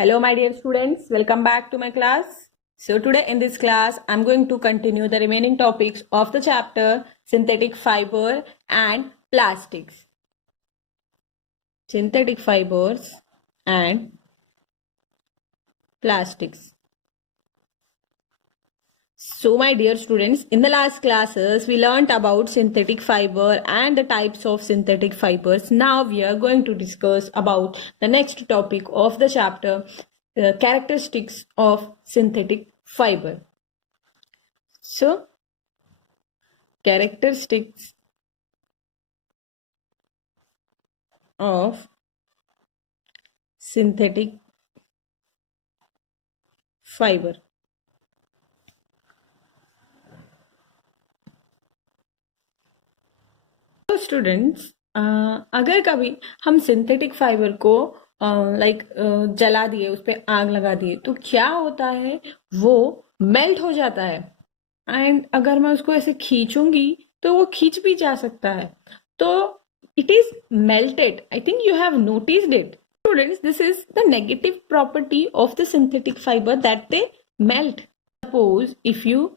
Hello, my dear students. Welcome back to my class. So today in this class, I'm going to continue the remaining topics of the chapter synthetic fiber and plastics. Synthetic fibers and plastics. So my dear students, in the last classes, we learned about synthetic fiber and the types of synthetic fibers. Now we are going to discuss about the next topic of the chapter, characteristics of synthetic fiber. So, characteristics of synthetic fiber. तो students अगर कभी हम synthetic fibre को जला दिए, उस पर आग लगा दिए, तो क्या होता है, वो मेल्ट हो जाता है। एंड अगर मैं उसको ऐसे खींचूंगी तो वो खींच भी जा सकता है, तो it is melted. I think you have noticed it students. This is the negative property of the synthetic fibre, that they melt. Suppose if you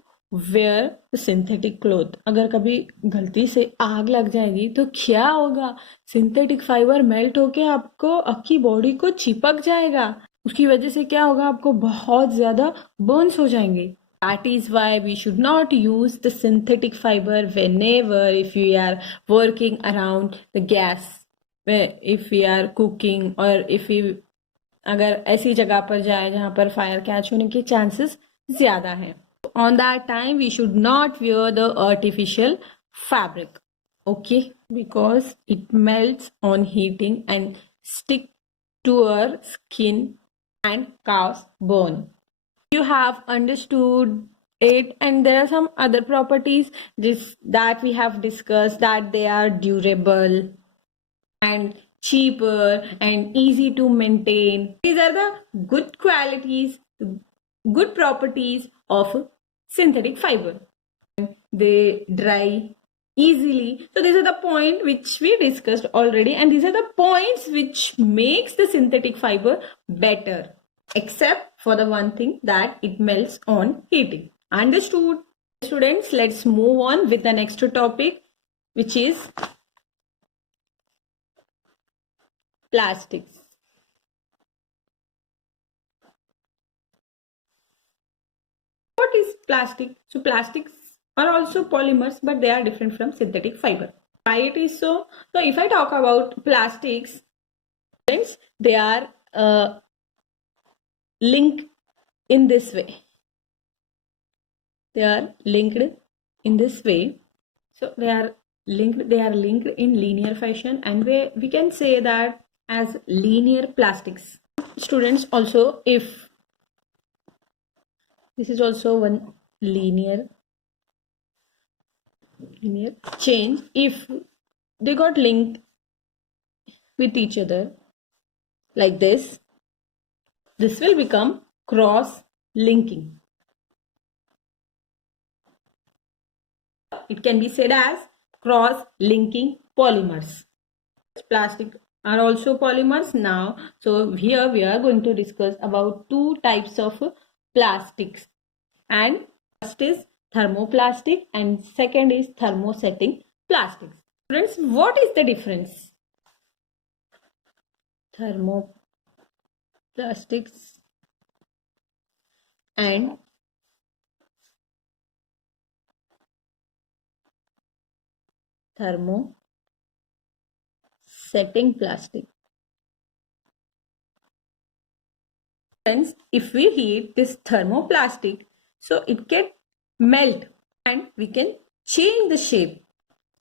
wear synthetic cloth, अगर कभी गलती से आग लग जाएगी तो क्या होगा, सिंथेटिक फाइबर मेल्ट होके आपकी बॉडी को चिपक जाएगा। उसकी वजह से क्या होगा, आपको बहुत ज्यादा बर्न्स हो जाएंगे। That is why we should not use the synthetic fiber whenever if you are working around the gas, if we are cooking or if we अगर ऐसी जगह पर जाए जहां पर फायर कैच होने के चांसेस ज्यादा हैं। On that time we should not wear the artificial fabric, okay, because it melts on heating and stick to our skin and cause burn. You have understood it, and there are some other properties that we have discussed, that they are durable and cheaper and easy to maintain. These are the good qualities, good properties of synthetic fiber. They dry easily. So these are the points which we discussed already, and these are the points which makes the synthetic fiber better, except for the one thing, that it melts on heating. Understood? Students, let's move on with the next topic, which is plastics. What is plastic? So plastics are also polymers, but they are different from synthetic fiber. Why it is so? So if I talk about plastics, they are linked in this way. They are linked in this way. So they are linked in linear fashion, and we can say that as linear plastics. Students, also, if this is also one linear change, if they got linked with each other like this will become cross linking. It can be said as cross linking polymers. Plastic are also polymers now. So here we are going to discuss about two types of plastics, and first is thermoplastic and second is thermosetting plastics. Friends, what is the difference? Thermoplastics and thermosetting plastic. Friends, if we heat this thermoplastic, so it can melt and we can change the shape.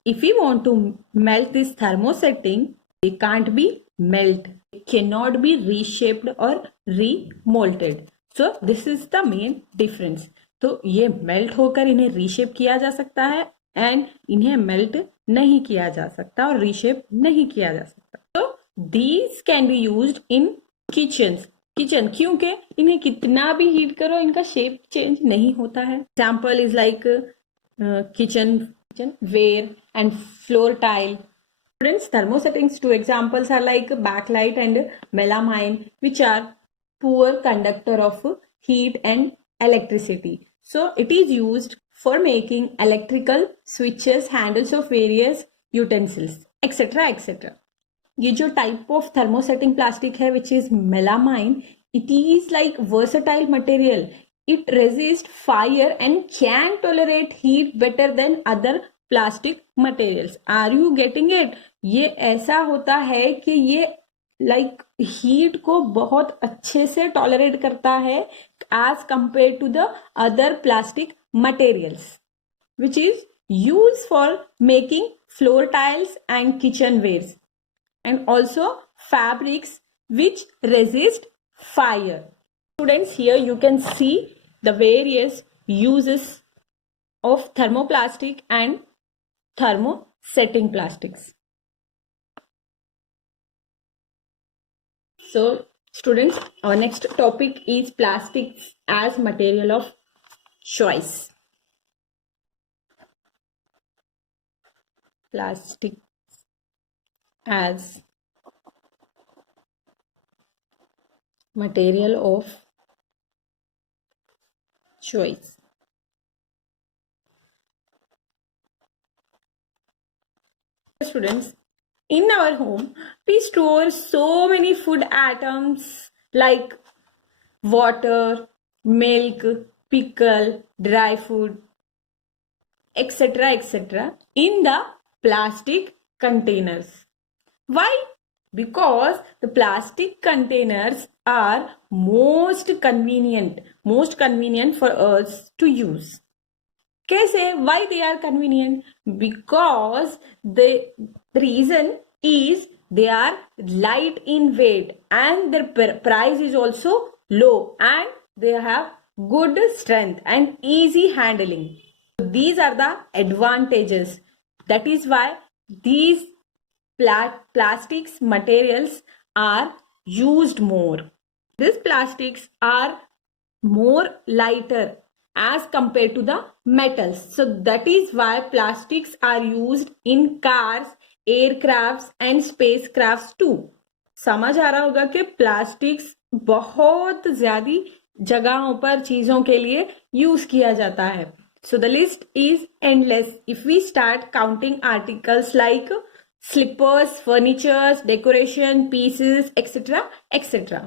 If we want to melt this thermosetting, it can't be melt. It cannot be reshaped or remolded. So this is the main difference. तो ये melt होकर इन्हें reshape किया जा सकता है, and इन्हें melt नहीं किया जा सकता और रीशेप नहीं किया जा सकता. तो these can be used in kitchen, क्योंकि इन्हें कितना भी हीट करो इनका शेप चेंज नहीं होता है. Example is like kitchen ware and floor tile. Students, thermosettings, two examples are like backlight and melamine, which are poor conductor of heat and electricity. So it is used for making electrical switches, handles of various utensils, etc. etc. ये जो type of thermosetting plastic है which is melamine, it is like versatile material. It resist fire and can tolerate heat better than other plastic materials. Are you getting it? ये ऐसा होता है कि ये like heat को बहुत अच्छे से टॉलरेट करता है as compare to the other plastic materials which is use for making floor tiles and kitchen wares, and also fabrics which resist fire. Students, here you can see the various uses of thermoplastic and thermosetting plastics. So students, our next topic is plastics as material of choice. Plastic as material of choice. Students, in our home we store so many food items like water, milk, pickle, dry food, etc. etc. in the plastic containers. Why? Because the plastic containers are most convenient for us to use. कैसे? Why they are convenient? Because the reason is they are light in weight and their price is also low and they have good strength and easy handling. These are the advantages. That is why these plastics materials are used more. These plastics are more lighter as compared to the metals. So that is why plastics are used in cars, aircrafts and spacecrafts too. समझ आ रहा होगा कि plastics बहुत ज्यादा जगहों पर चीजों के लिए यूज किया जाता है. So the list is endless if we start counting articles like slippers, furniture, decoration pieces, etc. etc.